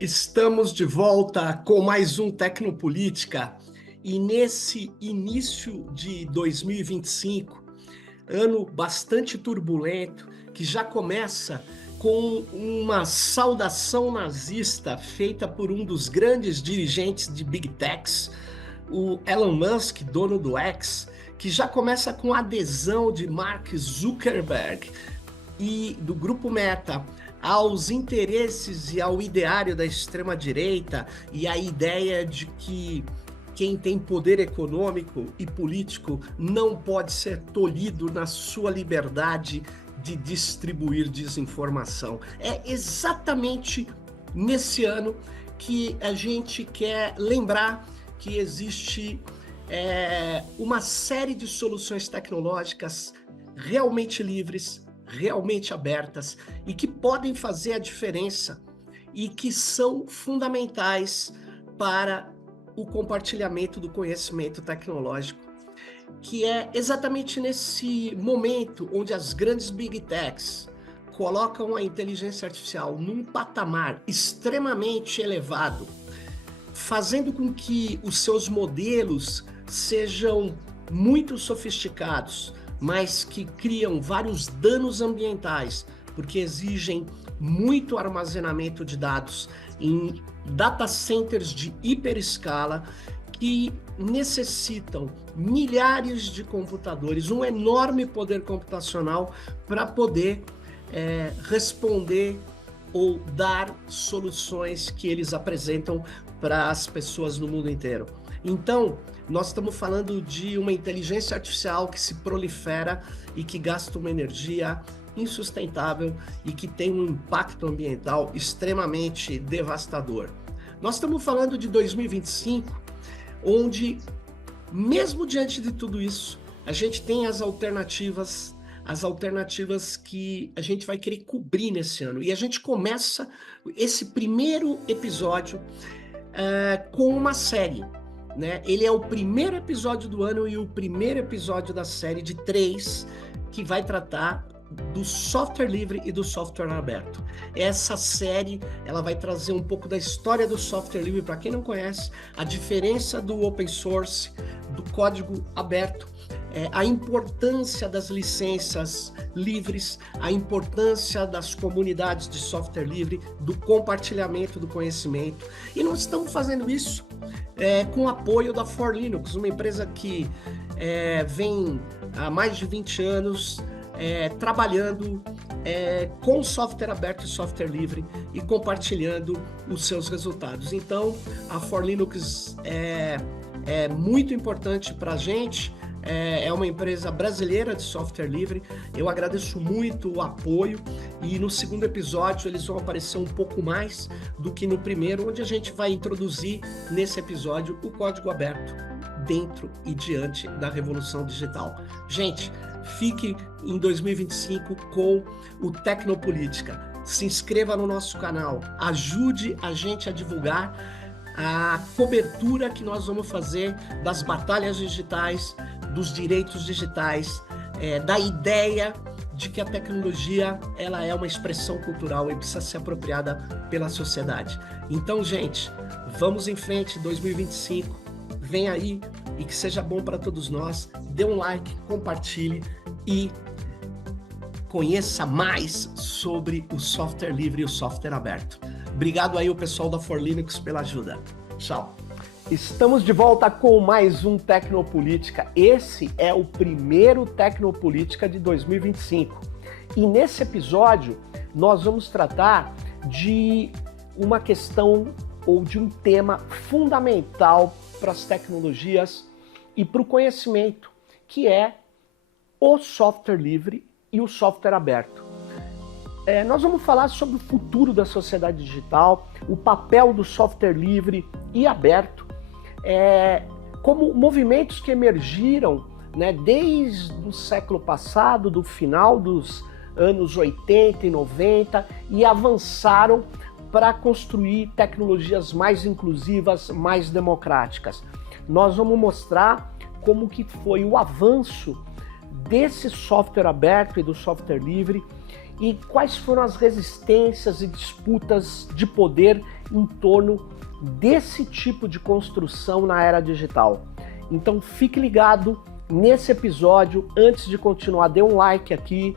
Estamos de volta com mais um Tecnopolítica e nesse início de 2025, ano bastante turbulento, que já começa com uma saudação nazista feita por um dos grandes dirigentes de Big Techs, o Elon Musk, dono do X, que já começa com a adesão de Mark Zuckerberg e do grupo Meta aos interesses e ao ideário da extrema-direita e a ideia de que quem tem poder econômico e político não pode ser tolhido na sua liberdade de distribuir desinformação. É exatamente nesse ano que a gente quer lembrar que existe uma série de soluções tecnológicas realmente livres, realmente abertas e que podem fazer a diferença e que são fundamentais para o compartilhamento do conhecimento tecnológico, que é exatamente nesse momento onde as grandes Big Techs colocam a inteligência artificial num patamar extremamente elevado, fazendo com que os seus modelos sejam muito sofisticados, mas que criam vários danos ambientais, porque exigem muito armazenamento de dados em data centers de hiperescala que necessitam milhares de computadores, um enorme poder computacional para poder responder ou dar soluções que eles apresentam para as pessoas no mundo inteiro. Então, nós estamos falando de uma inteligência artificial que se prolifera e que gasta uma energia insustentável e que tem um impacto ambiental extremamente devastador. Nós estamos falando de 2025, onde, mesmo diante de tudo isso, a gente tem as alternativas que a gente vai querer cobrir nesse ano. E a gente começa esse primeiro episódio com uma série, né? Ele é o primeiro episódio do ano e o primeiro episódio da série de 3 que vai tratar do software livre e do software aberto. Essa série ela vai trazer um pouco da história do software livre para quem não conhece, a diferença do open source, do código aberto, a importância das licenças livres, a importância das comunidades de software livre, do compartilhamento do conhecimento. E nós estamos fazendo isso com o apoio da 4Linux, uma empresa que vem há mais de 20 anos trabalhando com software aberto e software livre e compartilhando os seus resultados. Então, a 4Linux é muito importante para a gente. É uma empresa brasileira de software livre. Eu agradeço muito o apoio e no segundo episódio eles vão aparecer um pouco mais do que no primeiro, onde a gente vai introduzir nesse episódio o código aberto dentro e diante da revolução digital. Gente, fique em 2025 com o Tecnopolítica. Se inscreva no nosso canal, ajude a gente a divulgar a cobertura que nós vamos fazer das batalhas digitais, dos direitos digitais, da ideia de que a tecnologia ela é uma expressão cultural e precisa ser apropriada pela sociedade. Então, gente, vamos em frente, 2025, vem aí e que seja bom para todos nós. Dê um like, compartilhe e conheça mais sobre o software livre e o software aberto. Obrigado aí o pessoal da 4Linux pela ajuda. Tchau. Estamos de volta com mais um Tecnopolítica. Esse é o primeiro Tecnopolítica de 2025. E nesse episódio nós vamos tratar de uma questão ou de um tema fundamental para as tecnologias e para o conhecimento, que é o software livre e o software aberto. Nós vamos falar sobre o futuro da sociedade digital, o papel do software livre e aberto, como movimentos que emergiram, né, desde o século passado, do final dos anos 80 e 90, e avançaram para construir tecnologias mais inclusivas, mais democráticas. Nós vamos mostrar como que foi o avanço desse software aberto e do software livre e quais foram as resistências e disputas de poder em torno desse tipo de construção na era digital. Então fique ligado nesse episódio. Antes de continuar, dê um like aqui,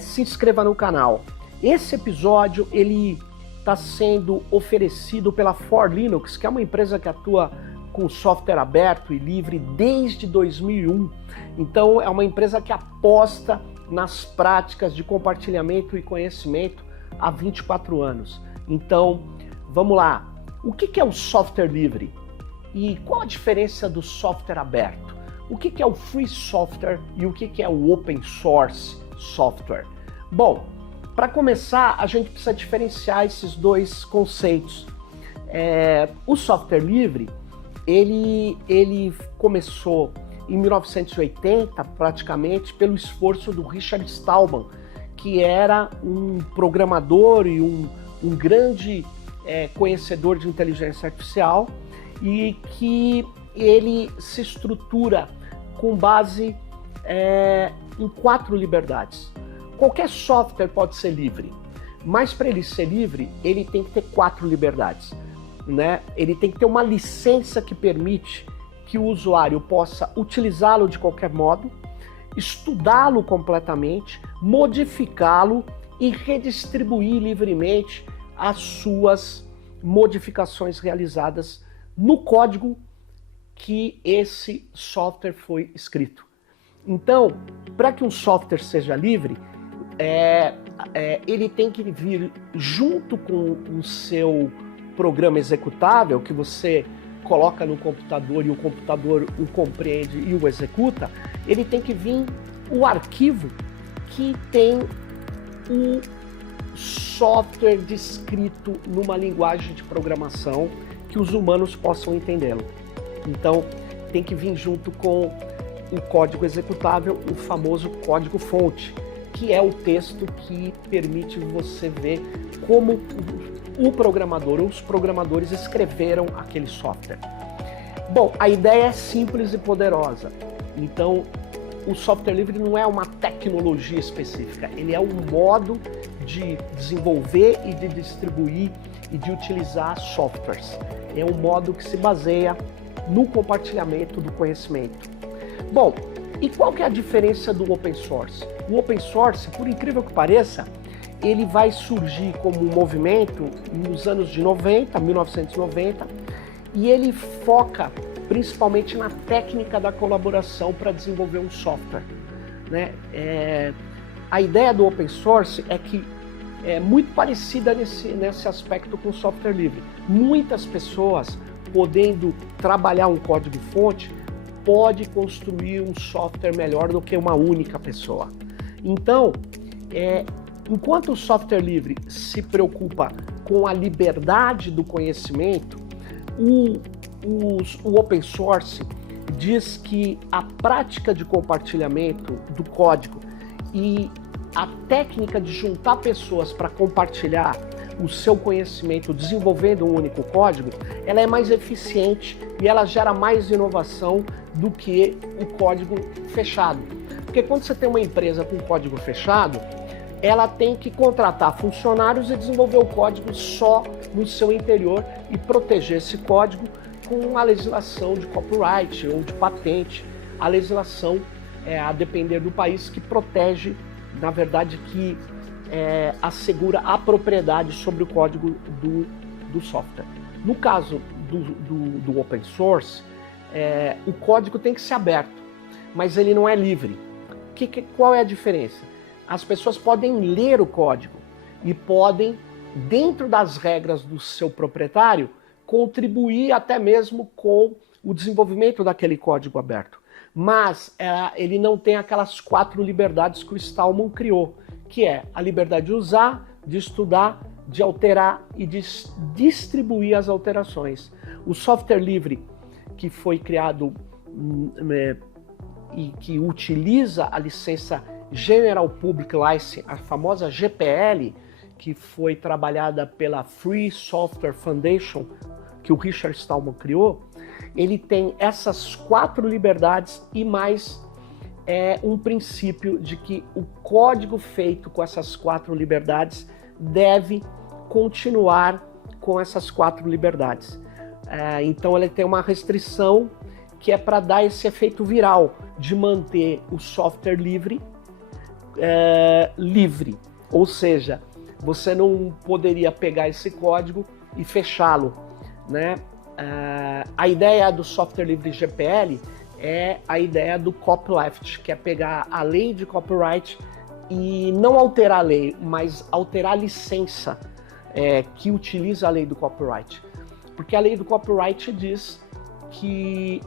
se inscreva no canal. Esse episódio ele está sendo oferecido pela 4Linux, que é uma empresa que atua com software aberto e livre desde 2001. Então é uma empresa que aposta nas práticas de compartilhamento e conhecimento há 24 anos. Então, vamos lá. O que é o software livre? E qual a diferença do software aberto? O que é o free software e o que é o open source software? Bom, para começar, a gente precisa diferenciar esses dois conceitos. O software livre, ele começou em 1980, praticamente, pelo esforço do Richard Stallman, que era um programador e um grande conhecedor de inteligência artificial, e que ele se estrutura com base em 4 liberdades. Qualquer software pode ser livre, mas para ele ser livre, ele tem que ter 4 liberdades, né? Ele tem que ter uma licença que permite que o usuário possa utilizá-lo de qualquer modo, estudá-lo completamente, modificá-lo e redistribuir livremente as suas modificações realizadas no código que esse software foi escrito. Então, para que um software seja livre, ele tem que vir junto com o seu programa executável, que você coloca no computador e o computador o compreende e o executa. Ele tem que vir o arquivo que tem o software descrito numa linguagem de programação que os humanos possam entendê-lo. Então, tem que vir junto com o código executável, o famoso código-fonte, que é o texto que permite você ver como o programador ou os programadores escreveram aquele software. Bom, a ideia é simples e poderosa. Então, o software livre não é uma tecnologia específica, ele é um modo de desenvolver e de distribuir e de utilizar softwares. É um modo que se baseia no compartilhamento do conhecimento. Bom, e qual que é a diferença do open source? O open source, por incrível que pareça, ele vai surgir como um movimento nos anos de 1990, e ele foca principalmente na técnica da colaboração para desenvolver um software, né? A ideia do open source é que é muito parecida nesse aspecto com o software livre. Muitas pessoas, podendo trabalhar um código-fonte, pode construir um software melhor do que uma única pessoa. Então, enquanto o software livre se preocupa com a liberdade do conhecimento, o open source diz que a prática de compartilhamento do código e a técnica de juntar pessoas para compartilhar o seu conhecimento desenvolvendo um único código, ela é mais eficiente e ela gera mais inovação do que o código fechado. Porque quando você tem uma empresa com código fechado, ela tem que contratar funcionários e desenvolver o código só no seu interior e proteger esse código com a legislação de copyright ou de patente, a legislação, a depender do país, que protege, na verdade, que assegura a propriedade sobre o código do software. No caso do open source, o código tem que ser aberto, mas ele não é livre. Qual é a diferença? As pessoas podem ler o código e podem, dentro das regras do seu proprietário, contribuir até mesmo com o desenvolvimento daquele código aberto. Mas ele não tem aquelas 4 liberdades que o Stallman criou, que é a liberdade de usar, de estudar, de alterar e de distribuir as alterações. O software livre, que foi criado e que utiliza a licença General Public License, a famosa GPL, que foi trabalhada pela Free Software Foundation, que o Richard Stallman criou, ele tem essas 4 liberdades e mais é um princípio de que o código feito com essas 4 liberdades deve continuar com essas 4 liberdades. Então ele tem uma restrição que é para dar esse efeito viral de manter o software livre, ou seja, você não poderia pegar esse código e fechá-lo, né? A ideia do software livre GPL é a ideia do copyleft, que é pegar a lei de copyright e não alterar a lei, mas alterar a licença que utiliza a lei do copyright. Porque a lei do copyright diz que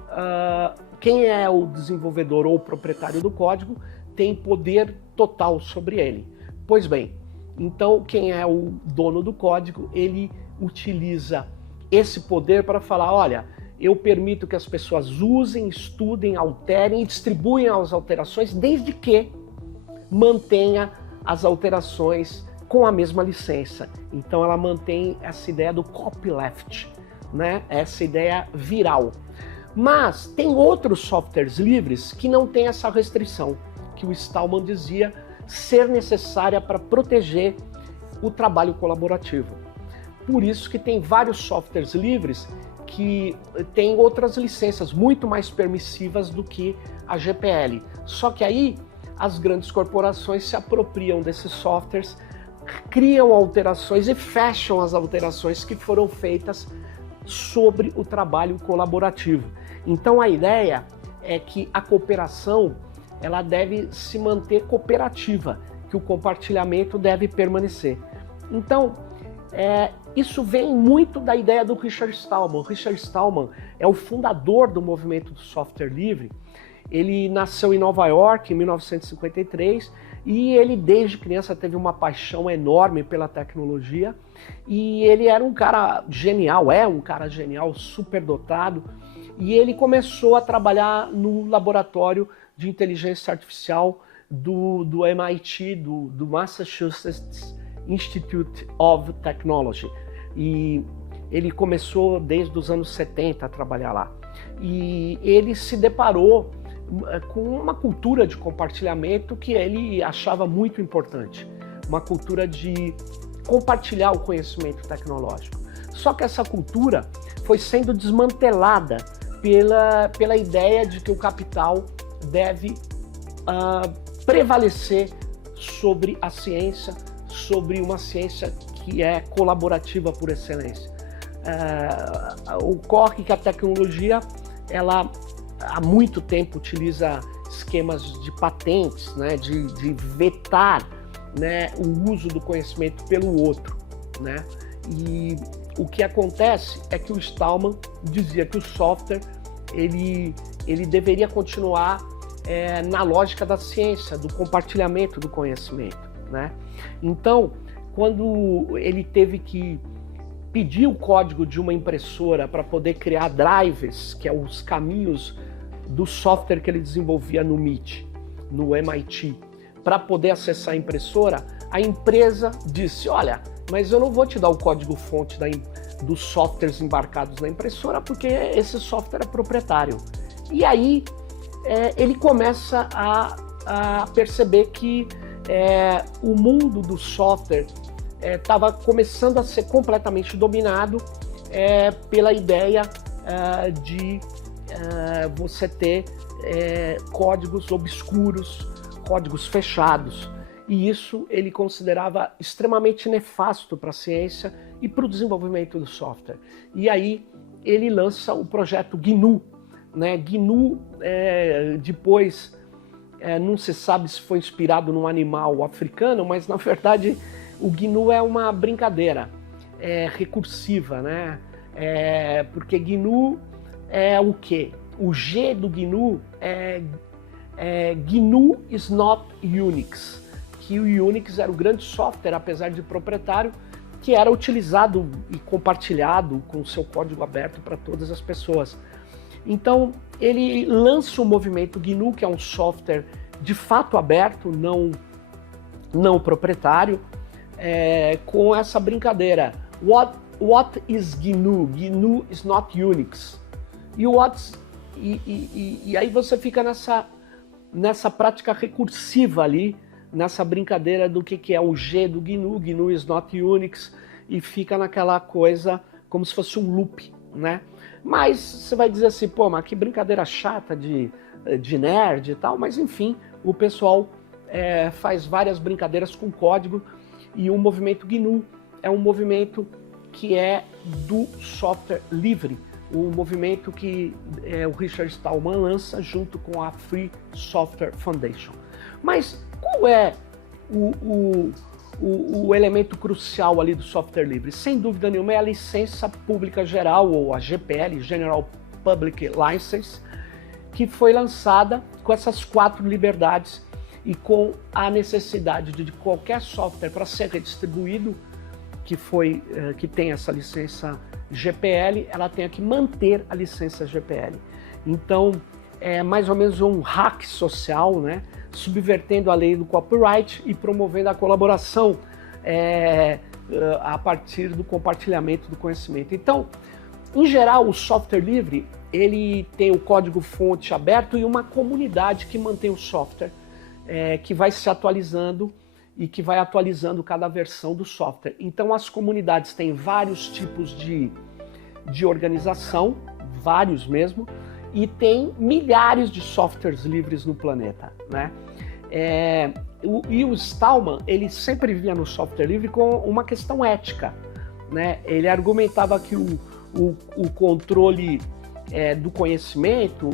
quem é o desenvolvedor ou o proprietário do código tem poder total sobre ele. Pois bem, então quem é o dono do código, ele utiliza esse poder para falar, olha, eu permito que as pessoas usem, estudem, alterem e distribuam as alterações, desde que mantenha as alterações com a mesma licença. Então ela mantém essa ideia do copyleft, né? Essa ideia viral. Mas tem outros softwares livres que não têm essa restrição, que o Stallman dizia ser necessária para proteger o trabalho colaborativo. Por isso que tem vários softwares livres que têm outras licenças muito mais permissivas do que a GPL. Só que aí as grandes corporações se apropriam desses softwares, criam alterações e fecham as alterações que foram feitas sobre o trabalho colaborativo. Então a ideia é que a cooperação ela deve se manter cooperativa, que o compartilhamento deve permanecer. Então, isso vem muito da ideia do Richard Stallman. O Richard Stallman é o fundador do movimento do software livre. Ele nasceu em Nova York em 1953 e ele desde criança teve uma paixão enorme pela tecnologia e ele era um cara genial, super dotado, e ele começou a trabalhar no laboratório de inteligência artificial do MIT, do Massachusetts Institute of Technology, e ele começou desde os anos 70 a trabalhar lá. E ele se deparou com uma cultura de compartilhamento que ele achava muito importante, uma cultura de compartilhar o conhecimento tecnológico. Só que essa cultura foi sendo desmantelada pela ideia de que o capital deve prevalecer sobre a ciência, sobre uma ciência que é colaborativa por excelência. Ocorre que a tecnologia, ela há muito tempo utiliza esquemas de patentes, né, de vetar, né, o uso do conhecimento pelo outro, né? E o que acontece é que o Stallman dizia que o software ele deveria continuar na lógica da ciência, do compartilhamento do conhecimento, né? Então, quando ele teve que pedir o código de uma impressora para poder criar drivers, que é os caminhos do software que ele desenvolvia no MIT, no MIT, para poder acessar a impressora, a empresa disse, olha, mas eu não vou te dar o código-fonte dos softwares embarcados na impressora, porque esse software é proprietário. E aí ele começa a perceber que o mundo do software estava começando a ser completamente dominado pela ideia de você ter códigos obscuros, códigos fechados. E isso ele considerava extremamente nefasto para a ciência e para o desenvolvimento do software. E aí ele lança o projeto GNU, né? GNU depois não se sabe se foi inspirado num animal africano, mas na verdade o GNU é uma brincadeira recursiva, né? Porque GNU é o quê? O G do GNU é GNU is not Unix, que o Unix era o grande software, apesar de proprietário, que era utilizado e compartilhado com o seu código aberto para todas as pessoas. Então ele lança o movimento GNU, que é um software de fato aberto, não proprietário, com essa brincadeira. What is GNU? GNU is not Unix. E aí você fica nessa prática recursiva ali, nessa brincadeira do que é o G do GNU, GNU is not Unix, e fica naquela coisa como se fosse um loop, né? Mas você vai dizer assim, pô, mas que brincadeira chata de nerd e tal, mas enfim, o pessoal faz várias brincadeiras com código, e o movimento GNU é um movimento que é do software livre, o movimento que o Richard Stallman lança junto com a Free Software Foundation. Mas qual é o elemento crucial ali do software livre? Sem dúvida nenhuma é a licença pública geral, ou a GPL, General Public License, que foi lançada com essas 4 liberdades e com a necessidade de qualquer software para ser redistribuído, que tem essa licença GPL, ela tem que manter a licença GPL. Então, é mais ou menos um hack social, né? Subvertendo a lei do copyright e promovendo a colaboração a partir do compartilhamento do conhecimento. Então, em geral, o software livre, ele tem o código-fonte aberto e uma comunidade que mantém o software, que vai se atualizando e que vai atualizando cada versão do software. Então, as comunidades têm vários tipos de organização, vários mesmo, e tem milhares de softwares livres no planeta, né? E o Stallman, ele sempre via no software livre com uma questão ética, né? Ele argumentava que o controle do conhecimento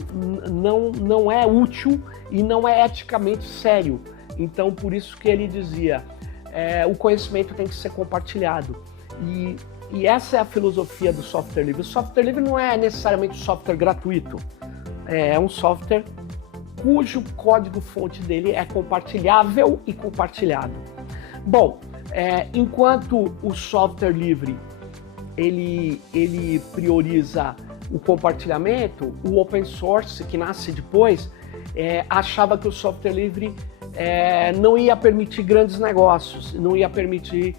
não é útil e não é eticamente sério. Então, por isso que ele dizia, o conhecimento tem que ser compartilhado. E essa é a filosofia do software livre. O software livre não é necessariamente software gratuito. É um software cujo código-fonte dele é compartilhável e compartilhado. Bom, enquanto o software livre ele prioriza o compartilhamento, o open source, que nasce depois, achava que o software livre não ia permitir grandes negócios, não ia permitir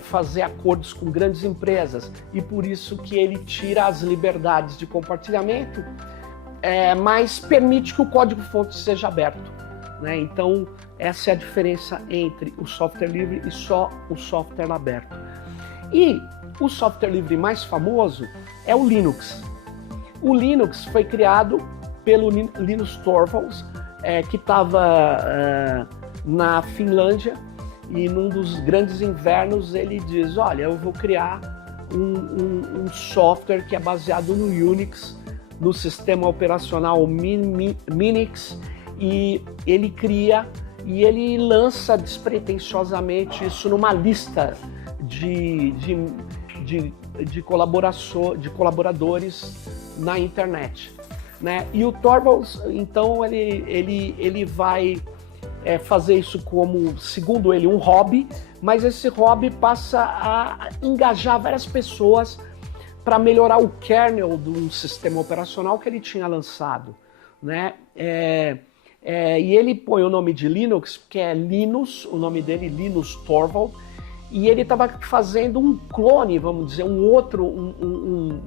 fazer acordos com grandes empresas, e por isso que ele tira as liberdades de compartilhamento, mas permite que o código-fonte seja aberto, né? Então, essa é a diferença entre o software livre e só o software aberto. E o software livre mais famoso é o Linux. O Linux foi criado pelo Linus Torvalds, que estava na Finlândia, e num dos grandes invernos ele diz, olha, eu vou criar um software que é baseado no Unix, no sistema operacional Minix, e ele cria e ele lança despretensiosamente isso numa lista de colaboradores na internet, né? E o Torvalds, então, ele vai fazer isso como, segundo ele, um hobby, mas esse hobby passa a engajar várias pessoas para melhorar o kernel do sistema operacional que ele tinha lançado, né? E ele põe o nome de Linux, que é Linus, o nome dele, Linus Torvalds, e ele estava fazendo um clone, vamos dizer, um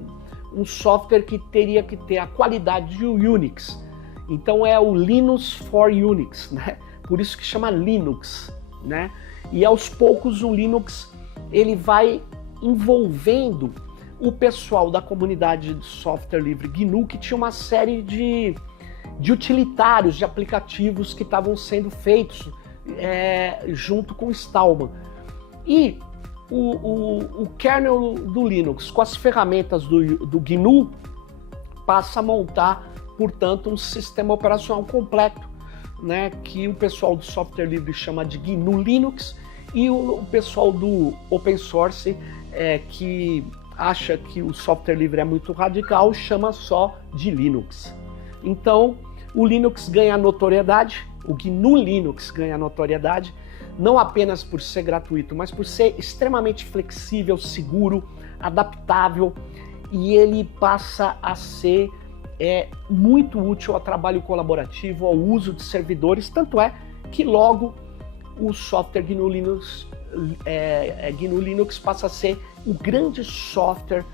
software que teria que ter a qualidade do Unix. Então é o Linux for Unix, né? Por isso que chama Linux, né? E aos poucos o Linux ele vai envolvendo o pessoal da comunidade de software livre GNU, que tinha uma série de utilitários, de aplicativos que estavam sendo feitos junto com o Stallman. E o kernel do Linux, com as ferramentas do GNU, passa a montar, portanto, um sistema operacional completo, né, que o pessoal do software livre chama de GNU Linux, e o pessoal do open source, que acha que o software livre é muito radical, chama só de Linux. Então, o Linux ganha notoriedade, o GNU Linux ganha notoriedade, não apenas por ser gratuito, mas por ser extremamente flexível, seguro, adaptável, e ele passa a ser muito útil ao trabalho colaborativo, ao uso de servidores, tanto é que logo o software GNU Linux passa a ser o grande software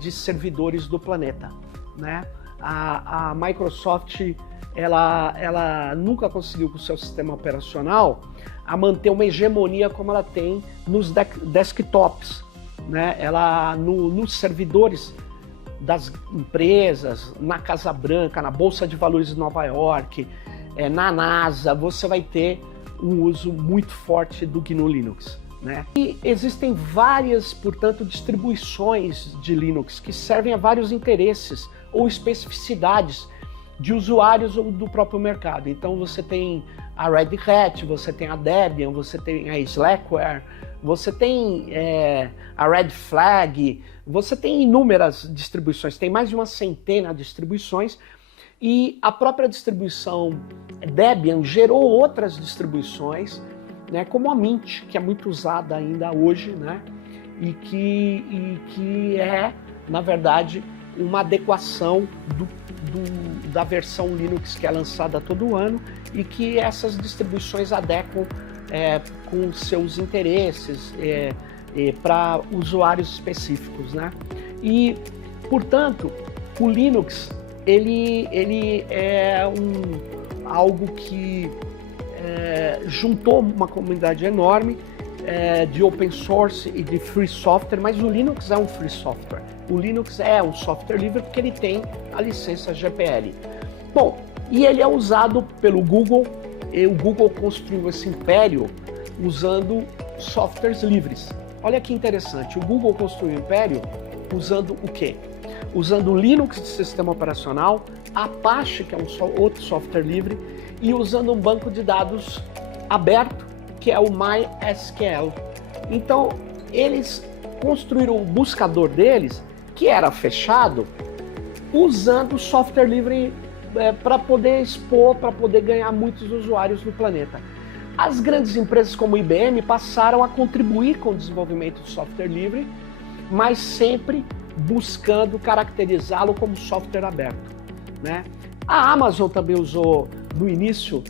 de servidores do planeta, né? A Microsoft ela nunca conseguiu com o seu sistema operacional a manter uma hegemonia como ela tem nos desktops, né? Ela nos servidores das empresas, na Casa Branca, na Bolsa de Valores de Nova York, na NASA, você vai ter um uso muito forte do GNU Linux, né? E existem várias, portanto, distribuições de Linux que servem a vários interesses ou especificidades de usuários ou do próprio mercado. Então você tem a Red Hat, você tem a Debian, você tem a Slackware, você tem a Red Flag, você tem inúmeras distribuições, tem mais de uma centena de distribuições, e a própria distribuição Debian gerou outras distribuições, né, como a Mint, que é muito usada ainda hoje, né, e que é, na verdade, uma adequação da versão Linux que é lançada todo ano e que essas distribuições adequam com seus interesses para usuários específicos, né? E, portanto, o Linux ele é algo que juntou uma comunidade enorme de open source e de free software, mas o Linux é um free software. O Linux é um software livre porque ele tem a licença GPL. Bom, e ele é usado pelo Google, e o Google construiu esse império usando softwares livres. Olha que interessante, o Google construiu o império usando o quê? Usando o Linux de sistema operacional, Apache, que é outro software livre, e usando um banco de dados aberto, que é o MySQL. Então, eles construíram o buscador deles, que era fechado, usando software livre para poder expor, para poder ganhar muitos usuários no planeta. As grandes empresas como o IBM passaram a contribuir com o desenvolvimento do software livre, mas sempre buscando caracterizá-lo como software aberto, né? A Amazon também usou no início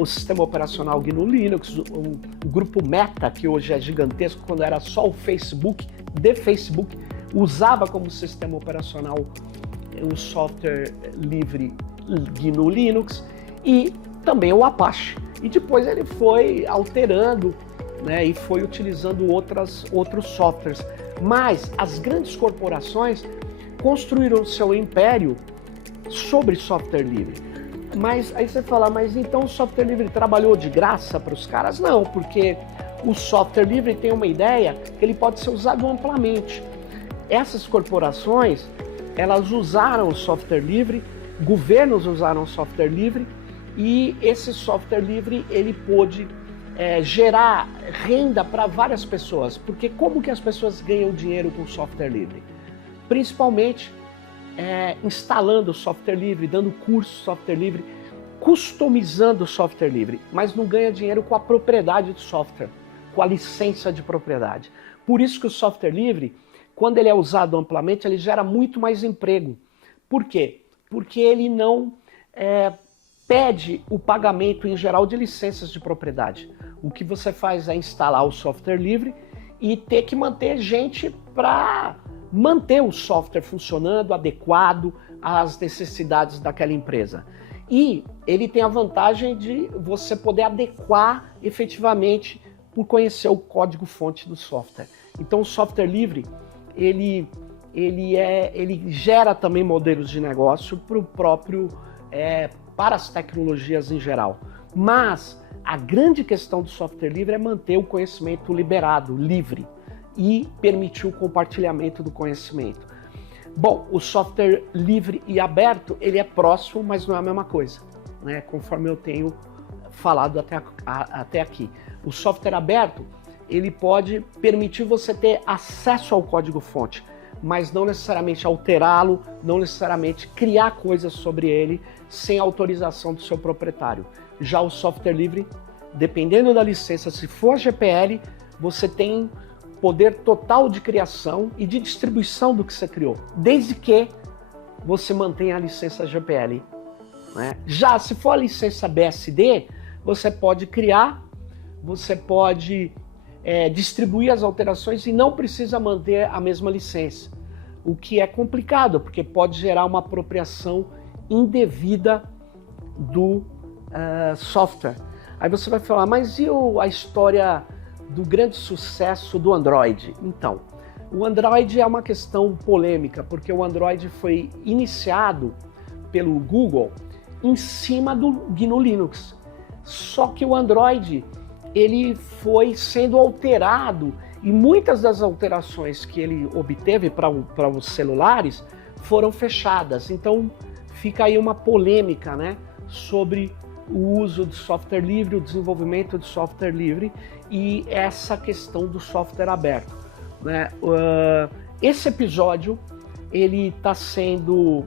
o sistema operacional GNU Linux, o grupo Meta, que hoje é gigantesco, quando era só o Facebook, usava como sistema operacional o software livre GNU Linux e também o Apache. E depois ele foi alterando, né, e foi utilizando outros softwares. Mas as grandes corporações construíram seu império sobre software livre. Mas aí você fala, mas então o software livre trabalhou de graça para os caras? Não, porque o software livre tem uma ideia que ele pode ser usado amplamente. Essas corporações, elas usaram o software livre, governos usaram o software livre, e esse software livre ele pôde gerar renda para várias pessoas. Porque como que as pessoas ganham dinheiro com software livre? Principalmente instalando software livre, dando curso de software livre, customizando software livre, mas não ganha dinheiro com a propriedade do software, com a licença de propriedade. Por isso que o software livre, quando ele é usado amplamente, ele gera muito mais emprego. Por quê? Porque ele não pede o pagamento em geral de licenças de propriedade. O que você faz é instalar o software livre e ter que manter gente para manter o software funcionando, adequado às necessidades daquela empresa. E ele tem a vantagem de você poder adequar efetivamente por conhecer o código-fonte do software. Então o software livre, ele gera também modelos de negócio para as tecnologias em geral. Mas a grande questão do software livre é manter o conhecimento liberado, livre, e permitir o compartilhamento do conhecimento. Bom, o software livre e aberto, ele é próximo, mas não é a mesma coisa, né? Conforme eu tenho falado até aqui. O software aberto, ele pode permitir você ter acesso ao código-fonte, mas não necessariamente alterá-lo, não necessariamente criar coisas sobre ele sem autorização do seu proprietário. Já o software livre, dependendo da licença, se for GPL, você tem poder total de criação e de distribuição do que você criou, desde que você mantenha a licença GPL, né? Já se for a licença BSD, você pode criar, você pode distribuir as alterações e não precisa manter a mesma licença, o que é complicado, porque pode gerar uma apropriação indevida do software. Aí você vai falar, mas e a história do grande sucesso do Android? Então, o Android é uma questão polêmica, porque o Android foi iniciado pelo Google em cima do GNU Linux. Só que o Android, ele foi sendo alterado, e muitas das alterações que ele obteve para os celulares foram fechadas. Então fica aí uma polêmica, né, sobre o uso de software livre, o desenvolvimento de software livre e essa questão do software aberto, né? Esse episódio ele está sendo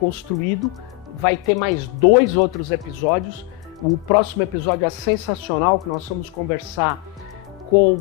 construído, vai ter mais 2 outros episódios. O próximo episódio é sensacional, que nós vamos conversar com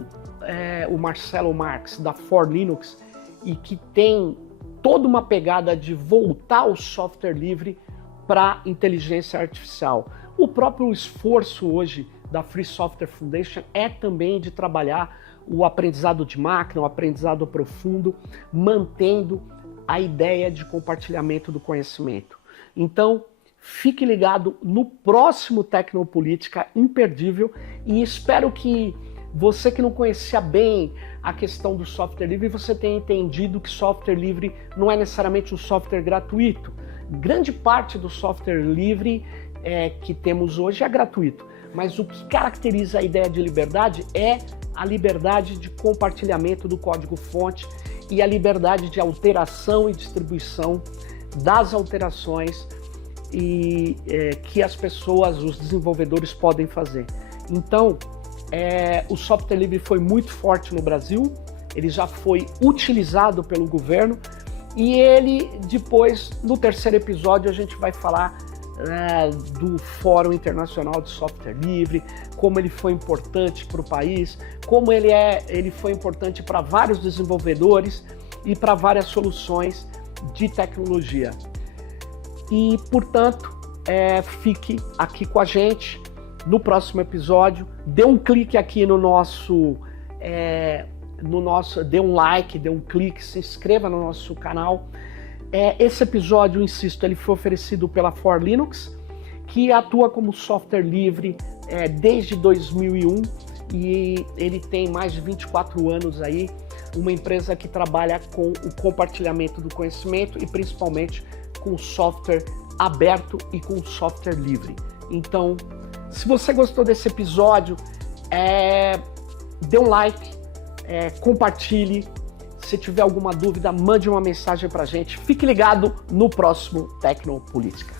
o Marcelo Marx da For Linux, e que tem toda uma pegada de voltar o software livre para inteligência artificial. O próprio esforço hoje da Free Software Foundation é também de trabalhar o aprendizado de máquina, o aprendizado profundo, mantendo a ideia de compartilhamento do conhecimento. Então, fique ligado no próximo Tecnopolítica, imperdível, e espero que você que não conhecia bem a questão do software livre, você tenha entendido que software livre não é necessariamente um software gratuito. Grande parte do software livre que temos hoje é gratuito, mas o que caracteriza a ideia de liberdade é a liberdade de compartilhamento do código-fonte e a liberdade de alteração e distribuição das alterações que as pessoas, os desenvolvedores podem fazer. Então, o software livre foi muito forte no Brasil, ele já foi utilizado pelo governo, e ele depois, no terceiro episódio, a gente vai falar do Fórum Internacional de Software Livre, como ele foi importante para o país, como ele foi importante para vários desenvolvedores e para várias soluções de tecnologia. E, portanto, fique aqui com a gente no próximo episódio. Dê um clique aqui no nosso, dê um like, dê um clique, se inscreva no nosso canal. Esse episódio, insisto, ele foi oferecido pela For Linux, que atua como software livre desde 2001, e ele tem mais de 24 anos aí, uma empresa que trabalha com o compartilhamento do conhecimento e principalmente com software aberto e com software livre. Então, se você gostou desse episódio, dê um like, compartilhe. Se tiver alguma dúvida, mande uma mensagem pra gente. Fique ligado no próximo Tecnopolítica.